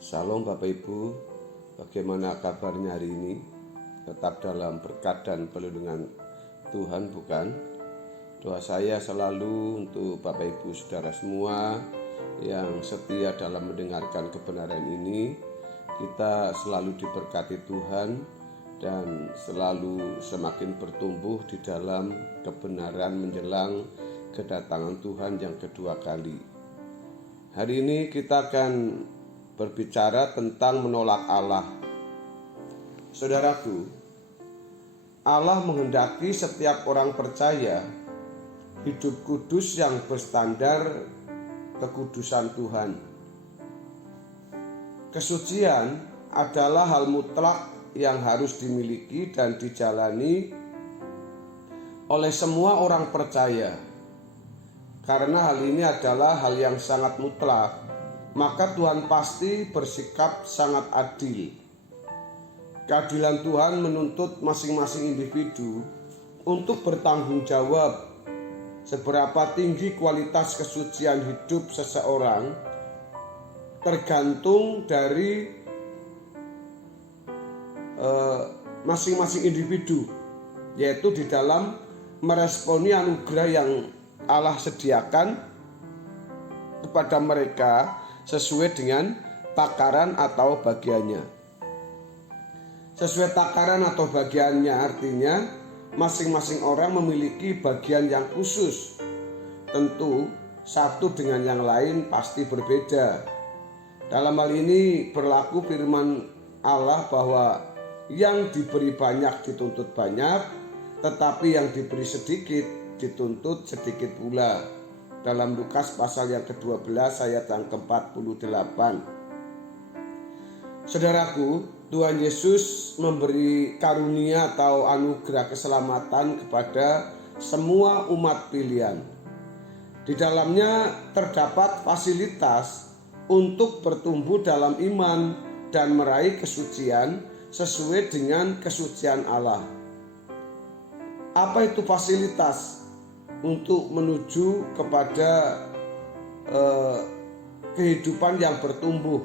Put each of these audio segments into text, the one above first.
Shalom Bapak Ibu, bagaimana kabarnya hari ini? Tetap dalam berkat dan perlindungan Tuhan, bukan? Doa saya selalu untuk Bapak Ibu Saudara semua yang setia dalam mendengarkan kebenaran ini. Kita selalu diberkati Tuhan dan selalu semakin bertumbuh di dalam kebenaran menjelang kedatangan Tuhan yang kedua kali. Hari ini kita akan berbicara tentang menolak Allah. Saudaraku, Allah menghendaki setiap orang percaya hidup kudus yang berstandar kekudusan Tuhan. Kesucian adalah hal mutlak yang harus dimiliki dan dijalani oleh semua orang percaya. Karena hal ini adalah hal yang sangat mutlak, maka Tuhan pasti bersikap sangat adil. Keadilan Tuhan menuntut masing-masing individu untuk bertanggung jawab seberapa tinggi kualitas kesucian hidup seseorang tergantung dari masing-masing individu, yaitu di dalam meresponi anugerah yang Allah sediakan kepada mereka sesuai dengan takaran atau bagiannya. Sesuai takaran atau bagiannya artinya masing-masing orang memiliki bagian yang khusus. Tentu satu dengan yang lain pasti berbeda. Dalam hal ini berlaku firman Allah bahwa yang diberi banyak dituntut banyak, tetapi yang diberi sedikit dituntut sedikit pula. Dalam Lukas pasal yang ke-12 ayat yang ke-48. Saudaraku, Tuhan Yesus memberi karunia atau anugerah keselamatan kepada semua umat pilihan. Di dalamnya terdapat fasilitas untuk bertumbuh dalam iman dan meraih kesucian sesuai dengan kesucian Allah. Apa itu fasilitas untuk menuju kepada kehidupan yang bertumbuh?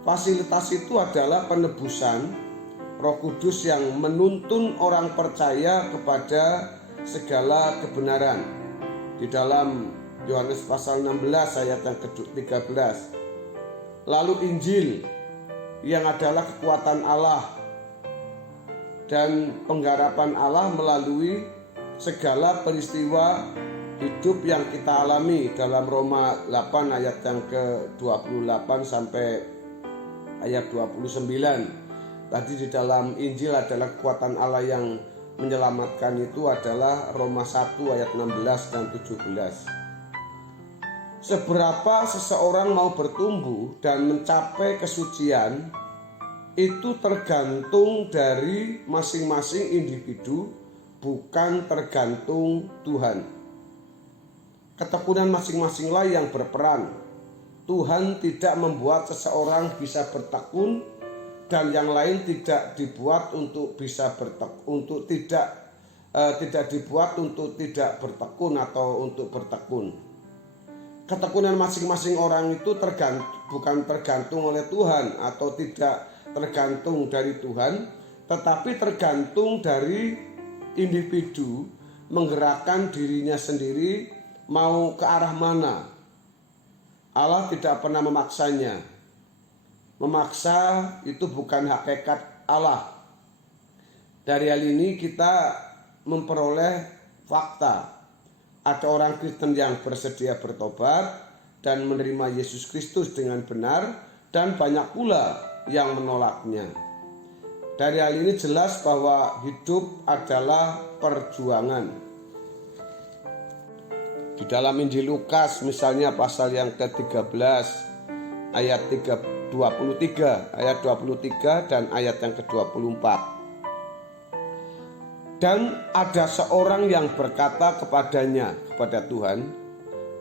Fasilitas itu adalah penebusan Roh Kudus yang menuntun orang percaya kepada segala kebenaran. Di dalam Yohanes pasal 16 ayat yang ke-13. Lalu Injil yang adalah kekuatan Allah dan penggarapan Allah melalui segala peristiwa hidup yang kita alami dalam Roma 8 ayat yang ke-28 sampai ayat 29. Tadi di dalam Injil adalah kekuatan Allah yang menyelamatkan, itu adalah Roma 1 ayat 16 dan 17. Seberapa seseorang mau bertumbuh dan mencapai kesucian itu tergantung dari masing-masing individu, bukan tergantung Tuhan. Ketekunan masing-masinglah yang berperan. Tuhan tidak membuat seseorang bisa bertekun dan yang lain tidak dibuat untuk bisa bertekun, tidak dibuat untuk tidak bertekun atau untuk bertekun. Ketekunan masing-masing orang itu bukan tergantung oleh Tuhan atau tidak tergantung dari Tuhan, tetapi tergantung dari individu menggerakkan dirinya sendiri mau ke arah mana. Allah tidak pernah memaksanya. Memaksa itu bukan hakikat Allah. Dari hal ini kita memperoleh fakta. Ada orang Kristen yang bersedia bertobat dan menerima Yesus Kristus dengan benar, dan banyak pula yang menolaknya. Dari hal ini jelas bahwa hidup adalah perjuangan. Di dalam Injil Lukas misalnya pasal yang ke-13 ayat 23 dan ayat yang ke-24. Dan ada seorang yang berkata kepada Tuhan,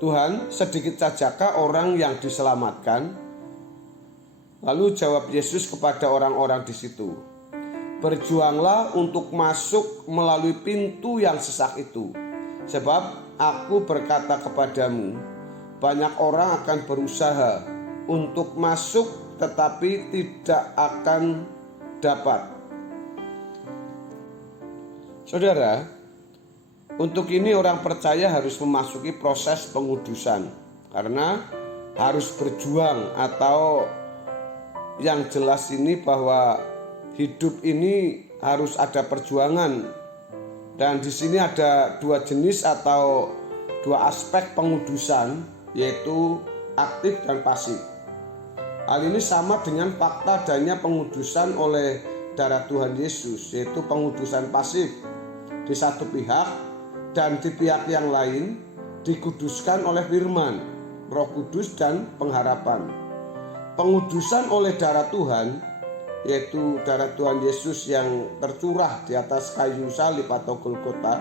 "Tuhan, sedikit sajakah orang yang diselamatkan?" Lalu jawab Yesus kepada orang-orang di situ, "Berjuanglah untuk masuk melalui pintu yang sesak itu. Sebab aku berkata kepadamu, banyak orang akan berusaha untuk masuk tetapi tidak akan dapat. Saudara, untuk ini orang percaya harus memasuki proses pengudusan karena harus berjuang, atau yang jelas ini bahwa hidup ini harus ada perjuangan. Dan di sini ada dua jenis atau dua aspek pengudusan, yaitu aktif dan pasif. Hal ini sama dengan fakta adanya pengudusan oleh darah Tuhan Yesus, yaitu pengudusan pasif di satu pihak, dan di pihak yang lain dikuduskan oleh firman, Roh Kudus dan pengharapan. Pengudusan oleh darah Tuhan, yaitu darah Tuhan Yesus yang tercurah di atas kayu salib atau Golgota,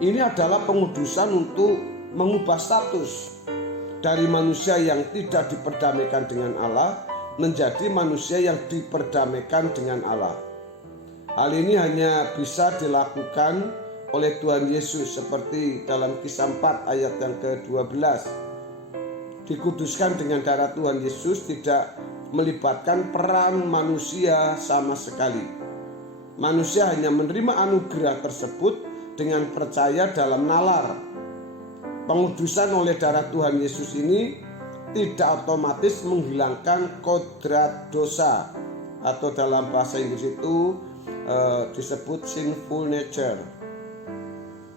ini adalah pengudusan untuk mengubah status dari manusia yang tidak diperdamaikan dengan Allah menjadi manusia yang diperdamaikan dengan Allah. Hal ini hanya bisa dilakukan oleh Tuhan Yesus seperti dalam Kisah 4 ayat yang ke-12. Dikuduskan dengan darah Tuhan Yesus tidak melibatkan peran manusia sama sekali. Manusia hanya menerima anugerah tersebut dengan percaya dalam nalar. Pengudusan oleh darah Tuhan Yesus ini tidak otomatis menghilangkan kodrat dosa, atau dalam bahasa Inggris itu disebut sinful nature,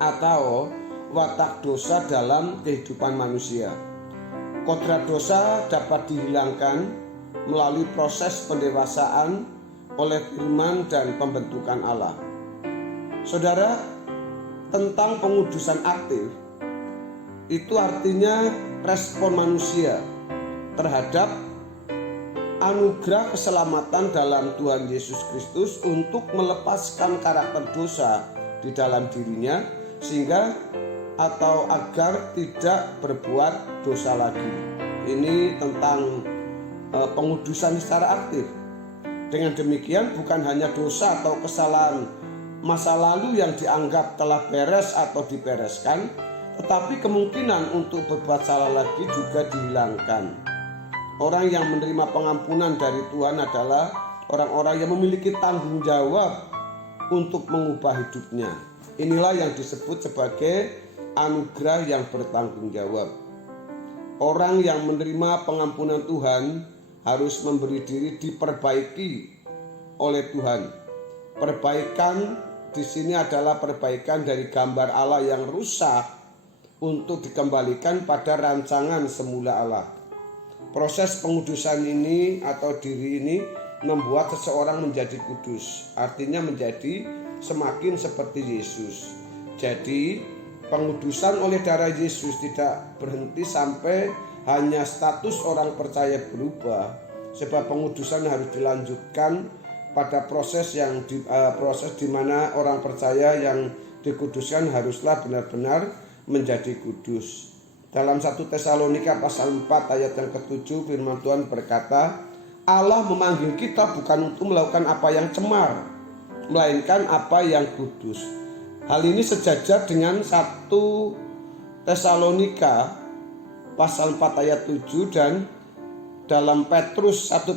atau watak dosa dalam kehidupan manusia. Kodrat dosa dapat dihilangkan melalui proses pendewasaan oleh firman dan pembentukan Allah. Saudara, tentang pengudusan aktif, itu artinya respon manusia terhadap anugerah keselamatan dalam Tuhan Yesus Kristus untuk melepaskan karakter dosa di dalam dirinya, sehingga atau agar tidak berbuat dosa lagi. Ini tentang pengudusan secara aktif. Dengan demikian bukan hanya dosa atau kesalahan masa lalu yang dianggap telah beres atau dibereskan, tetapi kemungkinan untuk berbuat salah lagi juga dihilangkan. Orang yang menerima pengampunan dari Tuhan adalah orang-orang yang memiliki tanggung jawab untuk mengubah hidupnya. Inilah yang disebut sebagai anugerah yang bertanggung jawab. Orang yang menerima pengampunan Tuhan harus memberi diri diperbaiki oleh Tuhan. Perbaikan di sini adalah perbaikan dari gambar Allah yang rusak untuk dikembalikan pada rancangan semula Allah. Proses pengudusan ini atau diri ini membuat seseorang menjadi kudus, artinya menjadi semakin seperti Yesus. Jadi pengudusan oleh darah Yesus tidak berhenti sampai hanya status orang percaya berubah, sebab pengudusan harus dilanjutkan pada proses di mana orang percaya yang dikuduskan haruslah benar-benar menjadi kudus. Dalam 1 Tesalonika pasal 4 ayat yang ke-7 firman Tuhan berkata, Allah memanggil kita bukan untuk melakukan apa yang cemar, melainkan apa yang kudus. Hal ini sejajar dengan 1 Tesalonika pasal 4 ayat 7, dan dalam 1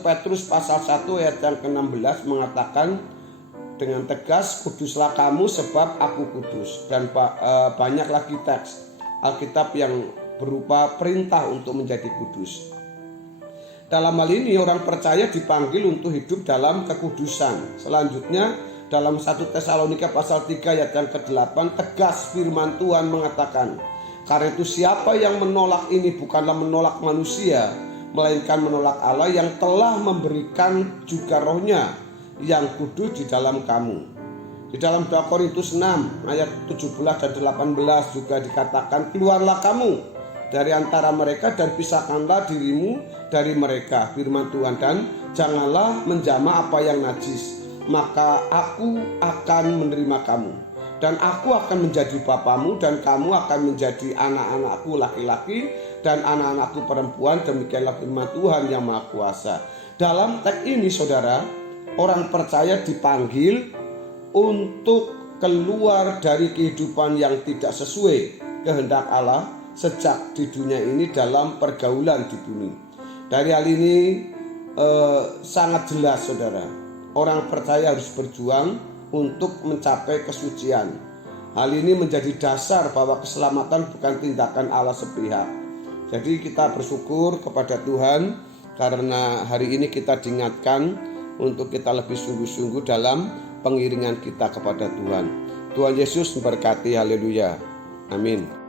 Petrus pasal 1 ayat yang ke-16 mengatakan dengan tegas, kuduslah kamu sebab aku kudus. Dan banyak lagi teks Alkitab yang berupa perintah untuk menjadi kudus. Dalam hal ini orang percaya dipanggil untuk hidup dalam kekudusan. Selanjutnya dalam 1 Tesalonika pasal 3 ayat yang ke-8 tegas firman Tuhan mengatakan, karena itu siapa yang menolak ini bukanlah menolak manusia, melainkan menolak Allah yang telah memberikan juga rohnya yang kudus di dalam kamu. Di dalam 2 Korintus 6 ayat 17 dan 18 juga dikatakan, keluarlah kamu dari antara mereka dan pisahkanlah dirimu dari mereka, firman Tuhan, dan janganlah menjamah apa yang najis, maka aku akan menerima kamu, dan aku akan menjadi bapamu, dan kamu akan menjadi anak-anakku laki-laki dan anak-anakku perempuan. Demikianlah firman Tuhan yang Maha Kuasa. Dalam teks ini saudara, orang percaya dipanggil untuk keluar dari kehidupan yang tidak sesuai kehendak Allah sejak di dunia ini dalam pergaulan di bumi. Dari hal ini sangat jelas saudara, orang percaya harus berjuang untuk mencapai kesucian. Hal ini menjadi dasar bahwa keselamatan bukan tindakan Allah sepihak. Jadi kita bersyukur kepada Tuhan karena hari ini kita diingatkan untuk kita lebih sungguh-sungguh dalam pengiringan kita kepada Tuhan. Tuhan Yesus memberkati, haleluya. Amin.